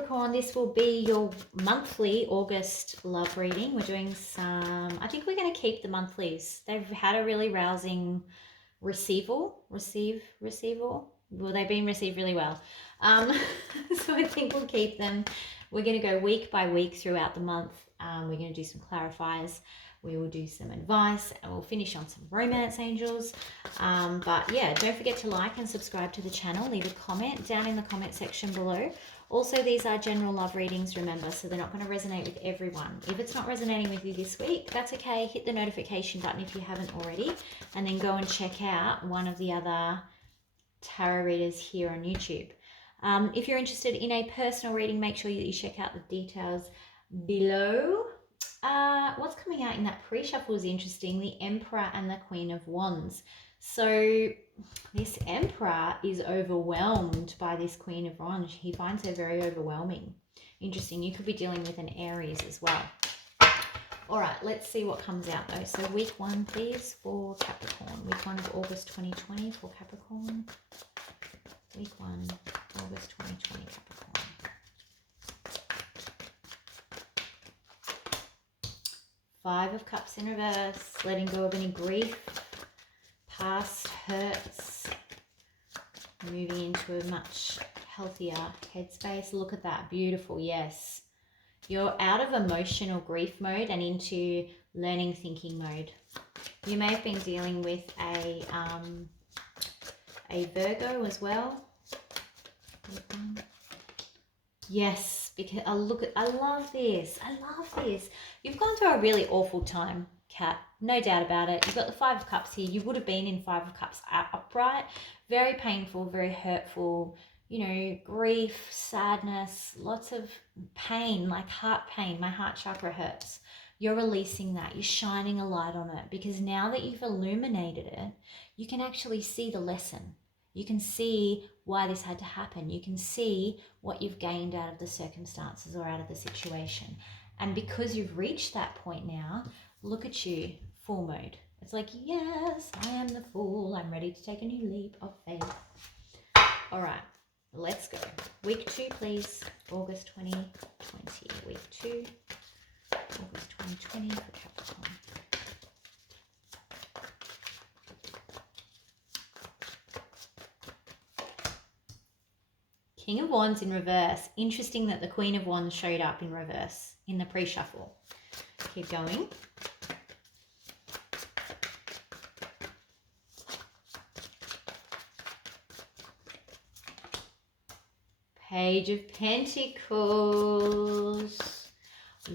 Capricorn, this will be your monthly August love reading. We're doing some, I think we're going to keep the monthlies. They've had a really rousing receival. Well, they've been received really well. So I think we'll keep them. We're going to go week by week throughout the month. We're going to do some clarifiers. We will do some advice and we'll finish on some romance angels. But yeah, don't forget to like and subscribe to the channel. Leave a comment down in the comment section below. Also, these are general love readings, remember, so they're not going to resonate with everyone. If it's not resonating with you this week, that's okay. Hit the notification button if you haven't already, and then go and check out one of the other tarot readers here on YouTube. If you're interested in a personal reading, make sure you check out the details below. What's coming out in that pre-shuffle is interesting. The Emperor and the Queen of Wands. So this Emperor is overwhelmed by this Queen of Wands. He finds her very overwhelming. Interesting. You could be dealing with an Aries as well. All right, let's see what comes out though. So week 1, please, for Capricorn. Week 1 of August 2020 for Capricorn. Week 1, August 2020, Capricorn. Five of Cups in reverse. Letting go of any grief, past hurts. Moving into a much healthier headspace. Look at that. Beautiful. Yes. You're out of emotional grief mode and into learning thinking mode. You may have been dealing with a Virgo as well. Yes, because I love this. I love this. You've gone through a really awful time, Cat. No doubt about it. You've got the Five of Cups here. You would have been in Five of Cups upright. Very painful, very hurtful. You know, grief, sadness, lots of pain, like heart pain. My heart chakra hurts. You're releasing that. You're shining a light on it because now that you've illuminated it, you can actually see the lesson. You can see why this had to happen. You can see what you've gained out of the circumstances or out of the situation. And because you've reached that point now, look at you, full mode. It's like, yes, I am the fool. I'm ready to take a new leap of faith. All right, let's go. Week 2, please. August 2020. Week 2, August 2020 for Capricorn. King of Wands in reverse. Interesting that the Queen of Wands showed up in reverse in the pre-shuffle. Keep going. Page of Pentacles.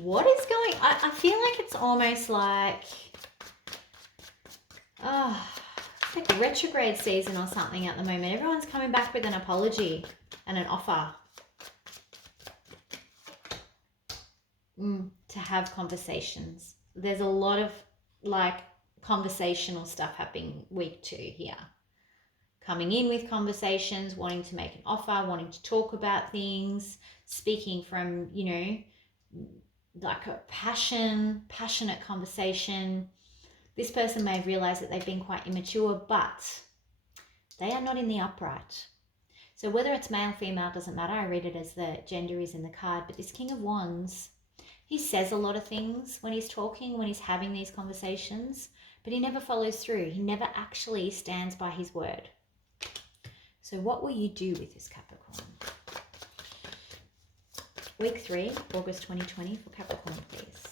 What is going on? I feel like it's almost like, it's like retrograde season or something at the moment. Everyone's coming back with an apology and an offer to have conversations. There's a lot of like conversational stuff happening week 2 here. Coming in with conversations, wanting to make an offer, wanting to talk about things, speaking from, you know, like a passionate conversation. This person may have realized that they've been quite immature, but they are not in the upright. So whether it's male, female, doesn't matter. I read it as the gender is in the card. But this King of Wands, he says a lot of things when he's talking, when he's having these conversations, but he never follows through. He never actually stands by his word. So what will you do with this Capricorn? Week 3, August 2020 for Capricorn, please.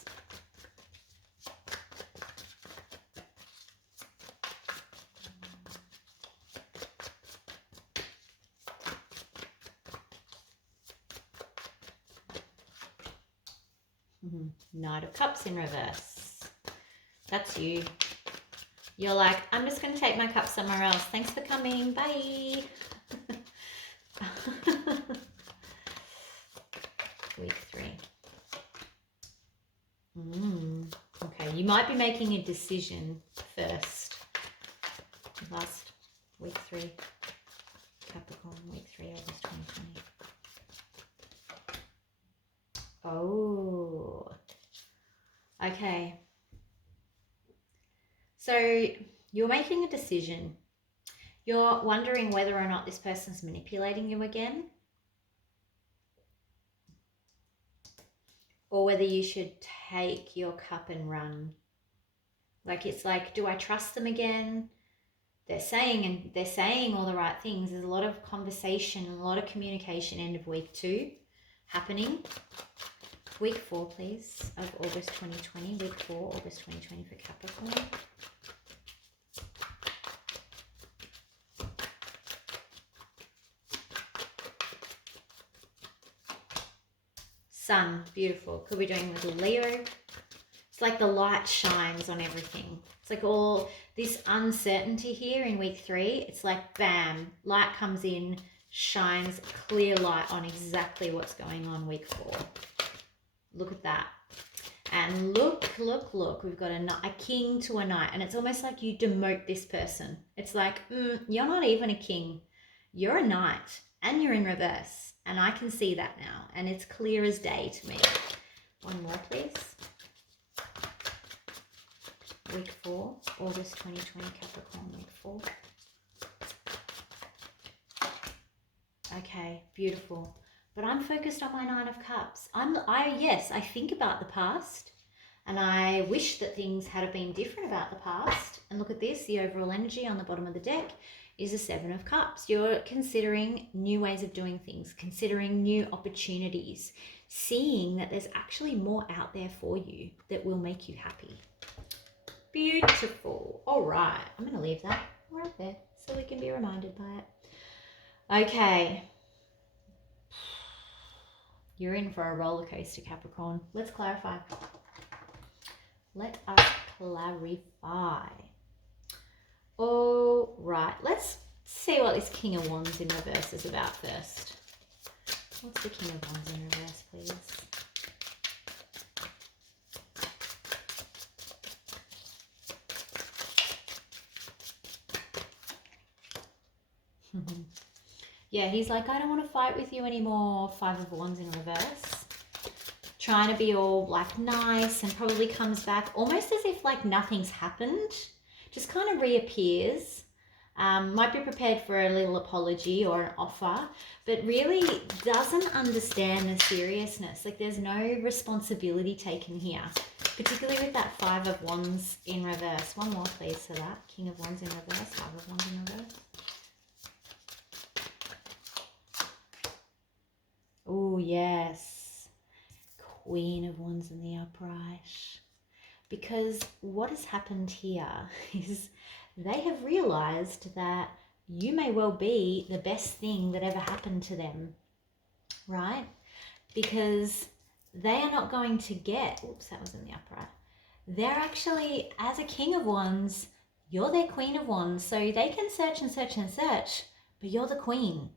Knight of Cups in reverse. That's you. You're like, I'm just going to take my cup somewhere else. Thanks for coming. Bye. Week 3. Okay, you might be making a decision first. Last week 3. Capricorn, week 3, August 2020. Oh. Okay. So you're making a decision. You're wondering whether or not this person's manipulating you again. or whether you should take your cup and run. Like, it's like, do I trust them again? They're saying all the right things. There's a lot of conversation and a lot of communication end of week 2 happening. Week 4, please, of August 2020. Week 4, August 2020 for Capricorn. Sun, beautiful. Could be doing with Leo. It's like the light shines on everything. It's like all this uncertainty here in week 3. It's like, bam, light comes in, shines clear light on exactly what's going on week 4. Look at that. And look, we've got a king to a knight. And it's almost like you demote this person. It's like, you're not even a king. You're a knight and you're in reverse. And I can see that now. And it's clear as day to me. One more, please. Week 4, August 2020, Capricorn, week 4. Okay, beautiful. But I'm focused on my 9 of Cups. Yes, I think about the past and I wish that things had been different about the past. And look at this, the overall energy on the bottom of the deck is a 7 of Cups. You're considering new ways of doing things, considering new opportunities, seeing that there's actually more out there for you that will make you happy. Beautiful. All right, I'm going to leave that right there so we can be reminded by it. Okay. You're in for a roller coaster, Capricorn. Let's clarify. Let us clarify. All right, let's see what this King of Wands in reverse is about first. What's the King of Wands in reverse, please? Yeah, he's like, I don't want to fight with you anymore. 5 of Wands in reverse. Trying to be all like nice, and probably comes back almost as if like nothing's happened. Just kind of reappears. Might be prepared for a little apology or an offer, but really doesn't understand the seriousness. Like, there's no responsibility taken here, particularly with that 5 of Wands in reverse. One more, please, for that. King of Wands in reverse, 5 of Wands in reverse. Oh, yes. Queen of Wands in the upright. Because what has happened here is they have realized that you may well be the best thing that ever happened to them, right? Because they are not going to get, oops, that was in the upright. They're actually, as a King of Wands, you're their Queen of Wands. So they can search and search and search, but you're the Queen.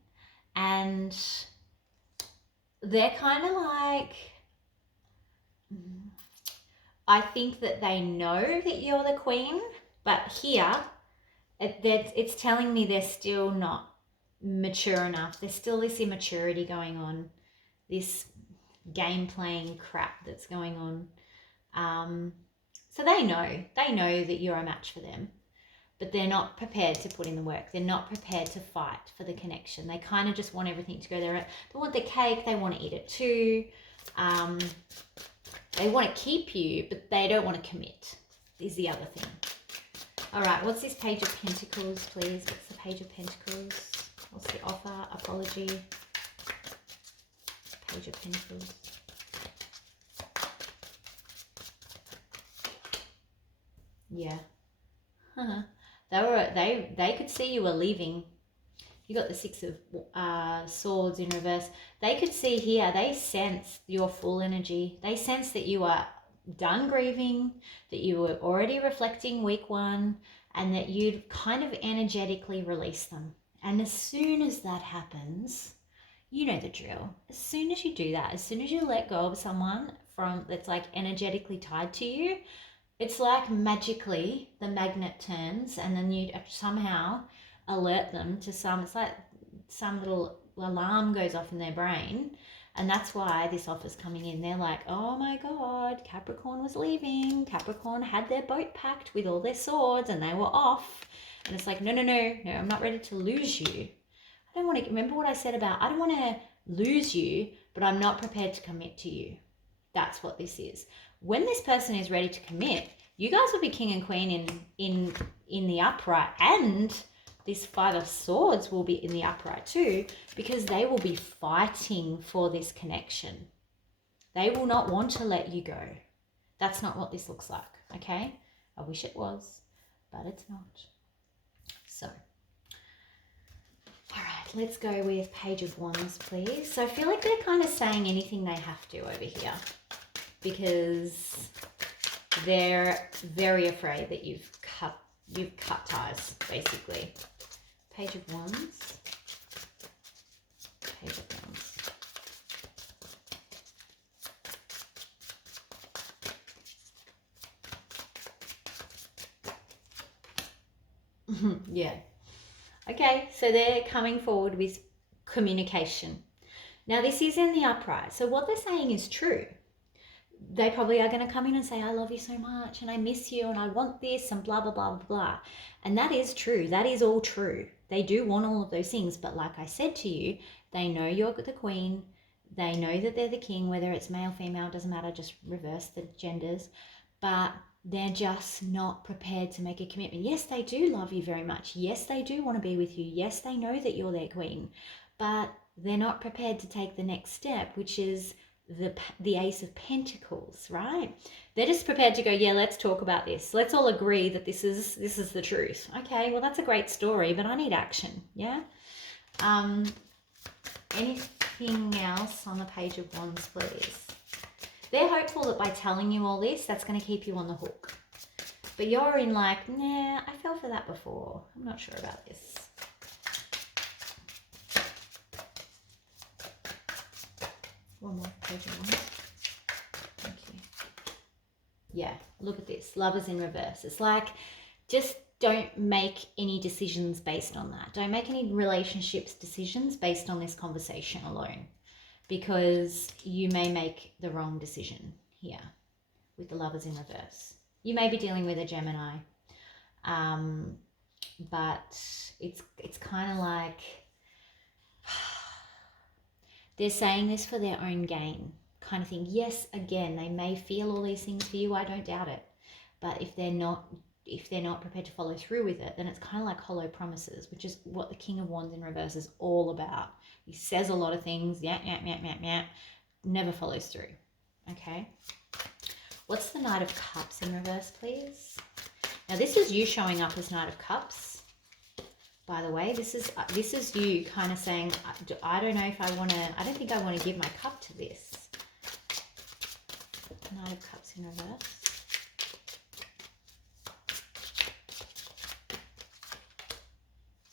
And they're kind of like, I think that they know that you're the Queen, but here it's telling me they're still not mature enough. There's still this immaturity going on, this game playing crap that's going on. So they know that you're a match for them, but they're not prepared to put in the work. They're not prepared to fight for the connection. They kind of just want everything to go there. They want the cake. They want to eat it too. They want to keep you, but they don't want to commit, is the other thing. All right, what's this Page of Pentacles, please? What's the Page of Pentacles? What's the offer? Apology. Page of Pentacles. Yeah. They could see you were leaving. You got the 6 of Swords in reverse. They could see here, they sense your full energy. They sense that you are done grieving, that you were already reflecting week 1, and that you'd kind of energetically release them. And as soon as that happens, you know the drill. As soon as you do that, as soon as you let go of someone that's like energetically tied to you, it's like magically the magnet turns, and then you somehow alert them to it's like some little alarm goes off in their brain. And that's why this offer's coming in. They're like, oh my God, Capricorn was leaving. Capricorn had their boat packed with all their swords and they were off. And it's like, no, I'm not ready to lose you. I don't want to, remember what I said about, I don't want to lose you, but I'm not prepared to commit to you. That's what this is. When this person is ready to commit, you guys will be king and queen in the upright, and this 5 of Swords will be in the upright too, because they will be fighting for this connection. They will not want to let you go. That's not what this looks like, okay? I wish it was, but it's not. So, all right, let's go with Page of Wands, please. So I feel like they're kind of saying anything they have to over here, because they're very afraid that you've cut ties, basically. Page of Wands. Page of Wands. Yeah. Okay, so they're coming forward with communication. Now, this is in the upright. So what they're saying is true. They probably are going to come in and say, I love you so much and I miss you and I want this and blah, blah, blah, blah, blah. And that is true. That is all true. They do want all of those things. But like I said to you, they know you're the queen. They know that they're the king, whether it's male, female, doesn't matter. Just reverse the genders. But they're just not prepared to make a commitment. Yes, they do love you very much. Yes, they do want to be with you. Yes, they know that you're their queen. But they're not prepared to take the next step, which is the Ace of Pentacles, right? They're just prepared to go, yeah, let's talk about this. Let's all agree that this is the truth. Okay, well, that's a great story, but I need action, yeah? Anything else on the Page of Wands, please? They're hopeful that by telling you all this, that's going to keep you on the hook. But you're in like, nah, I fell for that before. I'm not sure about this. One more Page of Wands. Thank you. Yeah, look at this. Lovers in reverse. It's like, just don't make any decisions based on that. Don't make any relationships decisions based on this conversation alone, because you may make the wrong decision here with the Lovers in reverse. You may be dealing with a Gemini, but it's kind of like they're saying this for their own gain kind of thing. Yes, again, they may feel all these things for you. I don't doubt it. But if they're not prepared to follow through with it, then it's kind of like hollow promises, which is what the King of Wands in reverse is all about. He says a lot of things, never follows through. Okay. What's the Knight of Cups in reverse, please? Now, this is you showing up as Knight of Cups. By the way, this is you kind of saying, I don't know if I want to, I don't think I want to give my cup to this. Knight of Cups in reverse.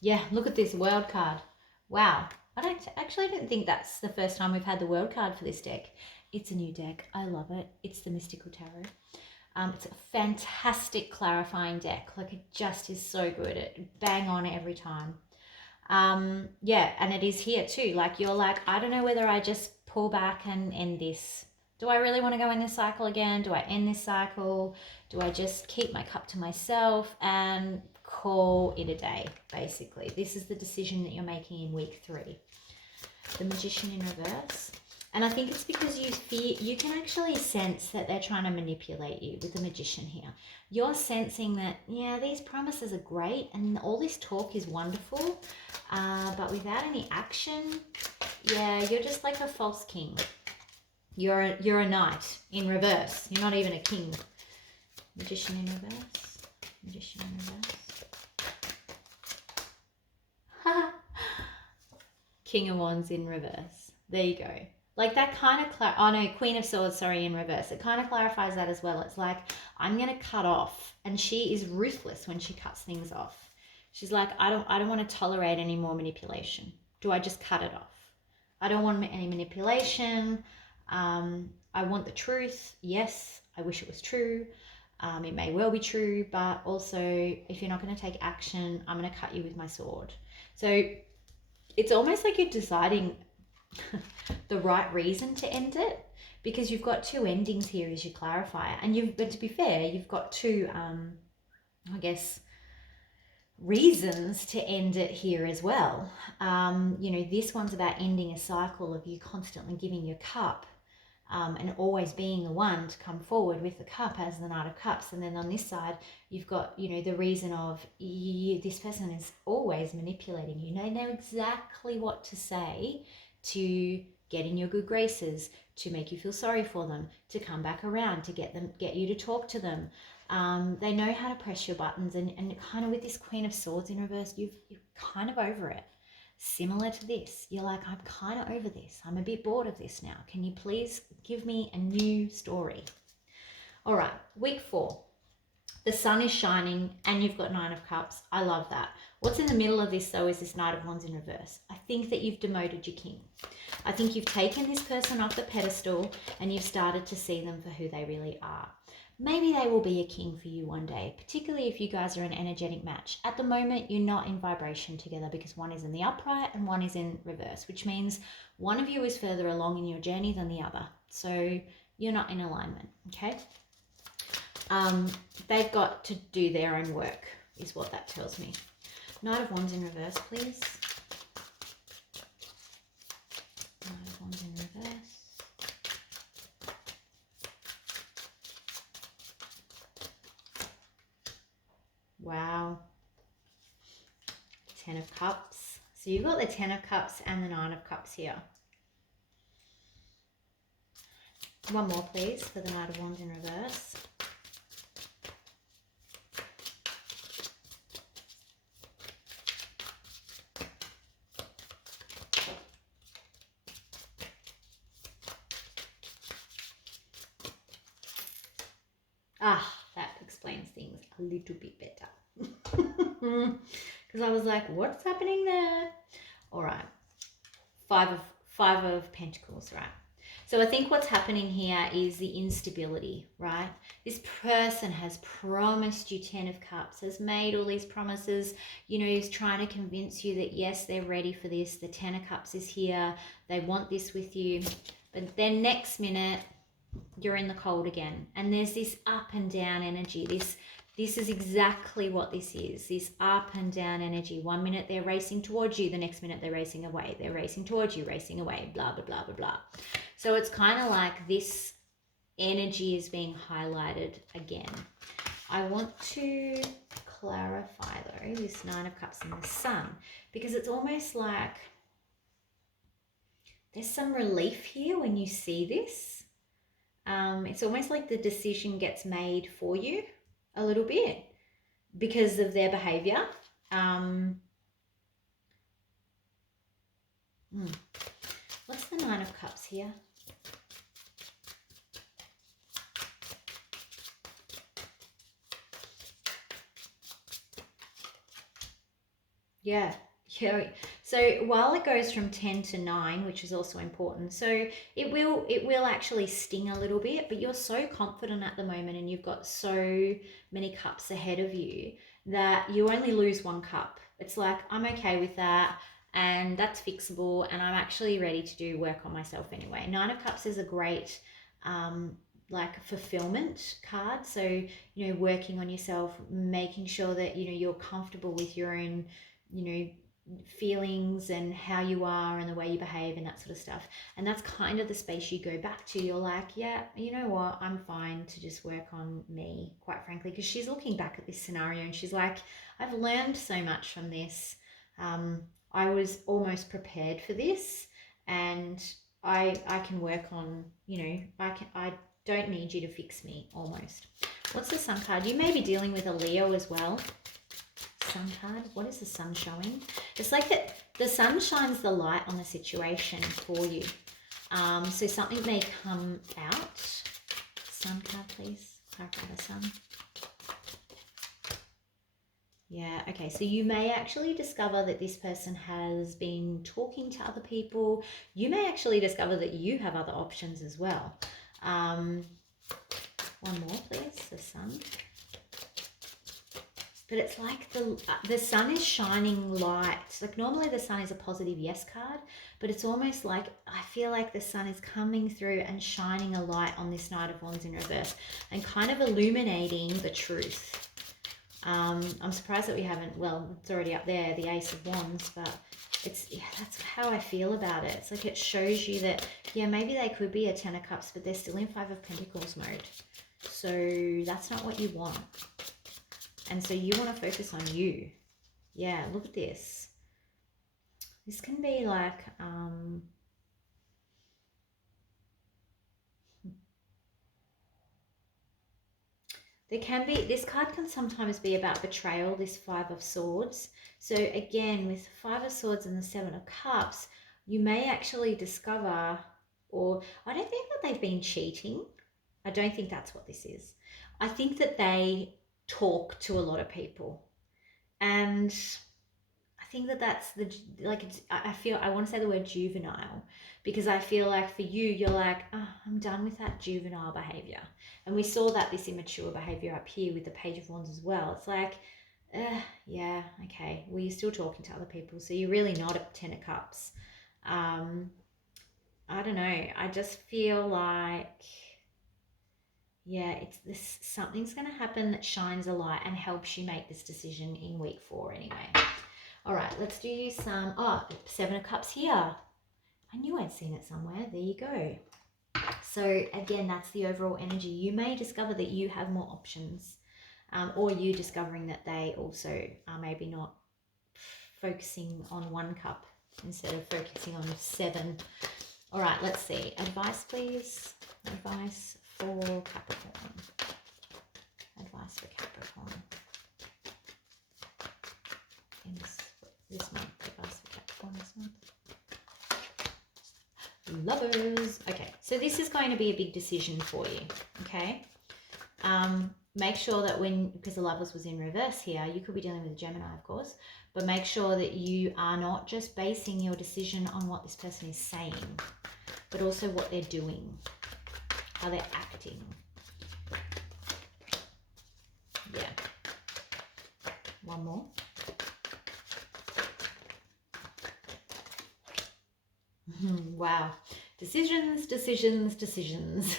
Yeah, look at this World card. Wow. I don't think that's the first time we've had the World card for this deck. It's a new deck. I love it. It's the Mystical Tarot. It's a fantastic clarifying deck. Like, it just is so good. It bang on every time. Yeah, and it is here too. Like, you're like, I don't know whether I just pull back and end this. Do I really want to go in this cycle again? Do I end this cycle? Do I just keep my cup to myself and call it a day, basically? This is the decision that you're making in week 3. The Magician in reverse. And I think it's because you can actually sense that they're trying to manipulate you with the Magician here. You're sensing that, yeah, these promises are great and all this talk is wonderful, but without any action, yeah, you're just like a false king. You're a knight in reverse. You're not even a king. Magician in reverse. Magician in reverse. King of Wands in reverse. There you go. Like, that kind of, Queen of Swords, sorry, in reverse. It kind of clarifies that as well. It's like, I'm going to cut off. And she is ruthless when she cuts things off. She's like, I don't want to tolerate any more manipulation. Do I just cut it off? I don't want any manipulation. I want the truth. Yes, I wish it was true. It may well be true, but also, if you're not going to take action, I'm going to cut you with my sword. So it's almost like you're deciding the right reason to end it, because you've got 2 endings here as you clarify it. But to be fair, you've got 2, I guess, reasons to end it here as well. You know, this one's about ending a cycle of you constantly giving your cup and always being the one to come forward with the cup as the Knight of Cups. And then on this side, you've got, you know, the reason of this person is always manipulating you. They know exactly what to say to get in your good graces, to make you feel sorry for them, to come back around, to get you to talk to them. They know how to press your buttons, and kind of with this Queen of Swords in reverse, you're kind of over it. Similar to this, you're like, I'm kind of over this. I'm a bit bored of this now. Can you please give me a new story? All right, week 4. The sun is shining and you've got 9 of Cups. I love that. What's in the middle of this though is this Knight of Wands in reverse. I think that you've demoted your king. I think you've taken this person off the pedestal and you've started to see them for who they really are. Maybe they will be a king for you one day, particularly if you guys are an energetic match. At the moment, you're not in vibration together because one is in the upright and one is in reverse, which means one of you is further along in your journey than the other. So you're not in alignment, okay? They've got to do their own work, is what that tells me. Knight of Wands in reverse, please. Knight of Wands in reverse. Wow. 10 of Cups. So you've got the 10 of Cups and the 9 of Cups here. One more, please, for the Knight of Wands in reverse. That explains things a little bit better. Because I was like, what's happening there? All right. Five of Pentacles, right? So I think what's happening here is the instability, right? This person has promised you 10 of Cups, has made all these promises, you know, is trying to convince you that yes, they're ready for this. The 10 of Cups is here. They want this with you. But then next minute, you're in the cold again. And there's this up and down energy. This is exactly what this is, this up and down energy. One minute they're racing towards you, the next minute they're racing away. They're racing towards you, racing away, blah, blah, blah, blah, blah. So it's kind of like this energy is being highlighted again. I want to clarify though, this 9 of Cups and the Sun, because it's almost like there's some relief here when you see this. It's almost like the decision gets made for you a little bit because of their behavior. What's the 9 of Cups here? Yeah. So while it goes from 10 to 9, which is also important, so it will actually sting a little bit, but you're so confident at the moment and you've got so many cups ahead of you that you only lose 1 cup. It's like, I'm okay with that and that's fixable and I'm actually ready to do work on myself anyway. 9 of Cups is a great like fulfillment card. So, you know, working on yourself, making sure that, you know, you're comfortable with your own, you know, feelings and how you are and the way you behave and that sort of stuff. And that's kind of the space you go back to. You're like, yeah, you know what, I'm fine to just work on me, quite frankly, because she's looking back at this scenario and she's like, I've learned so much from this. I was almost prepared for this and I can work on, you know, I don't need you to fix me, almost. What's the Sun card? You may be dealing with a Leo as well. Sun card. What is the Sun showing? It's like that the Sun shines the light on the situation for you. So something may come out. Sun card, please. Clarify the Sun. Yeah, okay. So you may actually discover that this person has been talking to other people. You may actually discover that you have other options as well. One more, please. The Sun. But it's like the Sun is shining light. Like normally the Sun is a positive yes card, but it's almost like I feel like the Sun is coming through and shining a light on this Knight of Wands in reverse and kind of illuminating the truth. I'm surprised that we haven't, well, it's already up there, the Ace of Wands, but yeah, that's how I feel about it. It's like it shows you that, yeah, maybe they could be a Ten of Cups, but they're still in Five of Pentacles mode. So that's not what you want. And so you want to focus on you. Yeah, look at this. This can be like, there can be, this card can sometimes be about betrayal, this Five of Swords. So again, with Five of Swords and the Seven of Cups, you may actually discover, or I don't think that they've been cheating. I don't think that's what this is. I think that they talk to a lot of people. And I think that that's the, like, it's, I feel, I want to say the word juvenile, because I feel like for you, you're like, oh, I'm done with that juvenile behavior. And we saw that this immature behavior up here with the Page of Wands as well. It's like, yeah, okay, well, you're still talking to other people. So you're really not a Ten of Cups. I don't know. I just feel like, yeah, it's this, something's going to happen that shines a light and helps you make this decision in week 4 anyway. All right, let's do some, oh, Seven of Cups here. I knew I'd seen it somewhere. There you go. So again, that's the overall energy. You may discover that you have more options, or you discovering that they also are maybe not focusing on one cup instead of focusing on 7. All right, let's see. Advice, please. Advice for Capricorn. Advice for Capricorn. In this month. Advice for Capricorn this month. Lovers. Okay, so this is going to be a big decision for you. Okay. Make sure that when, because the Lovers was in reverse here, you could be dealing with a Gemini, of course, but make sure that you are not just basing your decision on what this person is saying, but also what they're doing, how they're acting. Yeah. One more. Wow. Decisions, decisions, decisions.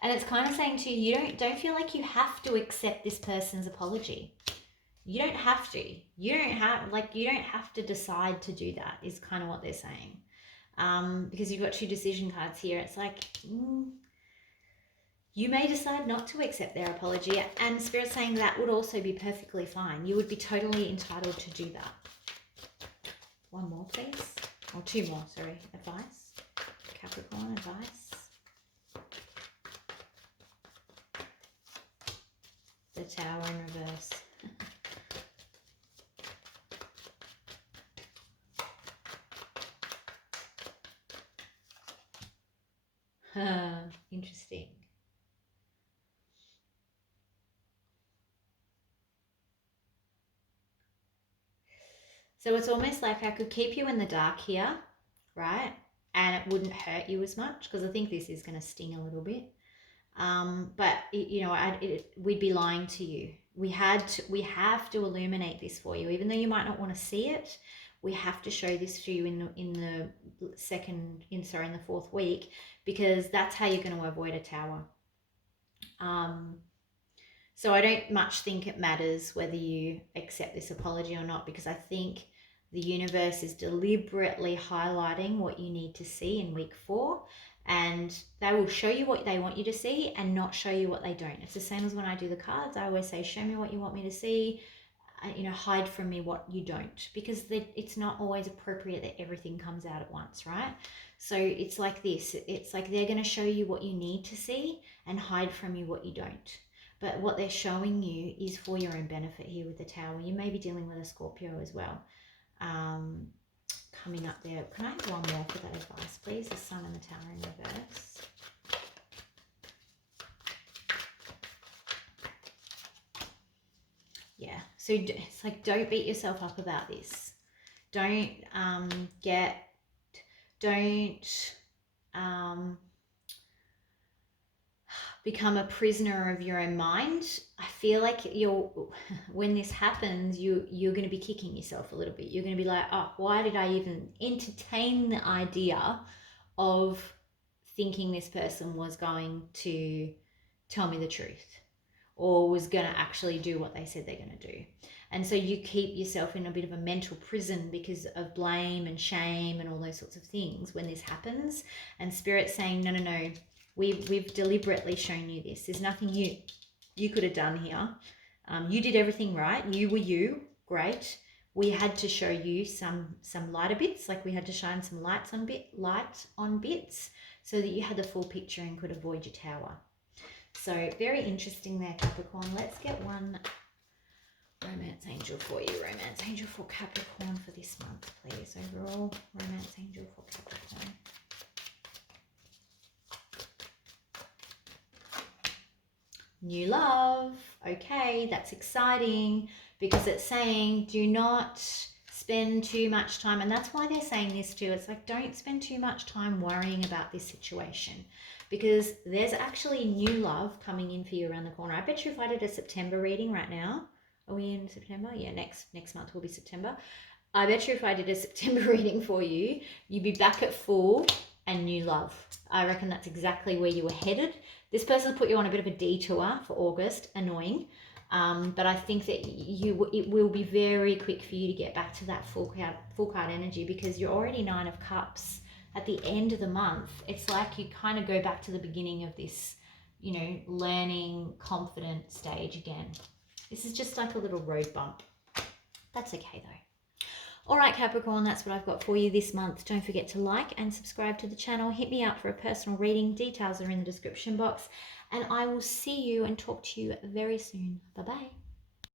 And it's kind of saying to you, don't feel like you have to accept this person's apology. You don't have to. You don't have to decide to do that, is kind of what they're saying. Because you've got 2 decision cards here. It's like, you may decide not to accept their apology, and Spirit's saying that would also be perfectly fine. You would be totally entitled to do that. One more, please. Or 2 more, sorry. Advice. Capricorn, advice. The Tower in reverse. Interesting. So it's almost like I could keep you in the dark here, right? And it wouldn't hurt you as much, because I think this is going to sting a little bit. But you know, we'd be lying to you. We have to illuminate this for you, even though you might not want to see it. We have to show this to you in the 4th week, because that's how you're going to avoid a tower. So I don't much think it matters whether you accept this apology or not, because I think the universe is deliberately highlighting what you need to see in week 4, and they will show you what they want you to see and not show you what they don't. It's the same as when I do the cards. I always say, show me what you want me to see, you know, hide from me what you don't, because it's not always appropriate that everything comes out at once, right? So it's like this. It's like they're going to show you what you need to see and hide from you what you don't. But what they're showing you is for your own benefit here with the Tower. You may be dealing with a Scorpio as well. Coming up there. Can I have one more for that advice, please? The Sun and the Tower in reverse. Yeah. So it's like, don't beat yourself up about this. Don't become a prisoner of your own mind. I feel like when this happens, you're going to be kicking yourself a little bit. You're going to be like, oh, why did I even entertain the idea of thinking this person was going to tell me the truth? or was going to actually do what they said they're going to do. And so you keep yourself in a bit of a mental prison because of blame and shame and all those sorts of things when this happens. And Spirit's saying, no, no, no, we've deliberately shown you this. There's nothing you could have done here. You did everything right. You were you. Great. We had to show you some lighter bits, like we had to shine some light on bits so that you had the full picture and could avoid your tower. So very interesting there, Capricorn. Let's get one romance angel for you. Romance angel for Capricorn for this month, please. Overall, romance angel for Capricorn. New love. Okay, that's exciting because it's saying do not spend too much time. And that's why they're saying this too. It's like, don't spend too much time worrying about this situation, because there's actually new love coming in for you around the corner. I bet you if I did a September reading right now, are we in September? Yeah, next month will be September. I bet you if I did a September reading for you, you'd be back at full and new love. I reckon that's exactly where you were headed. This person put you on a bit of a detour for August, annoying. But I think that it will be very quick for you to get back to that full card energy, because you're already 9 of Cups. At the end of the month, it's like you kind of go back to the beginning of this, you know, learning, confident stage again. This is just like a little road bump. That's okay though. All right, Capricorn, that's what I've got for you this month. Don't forget to like and subscribe to the channel. Hit me up for a personal reading. Details are in the description box. And I will see you and talk to you very soon. Bye-bye.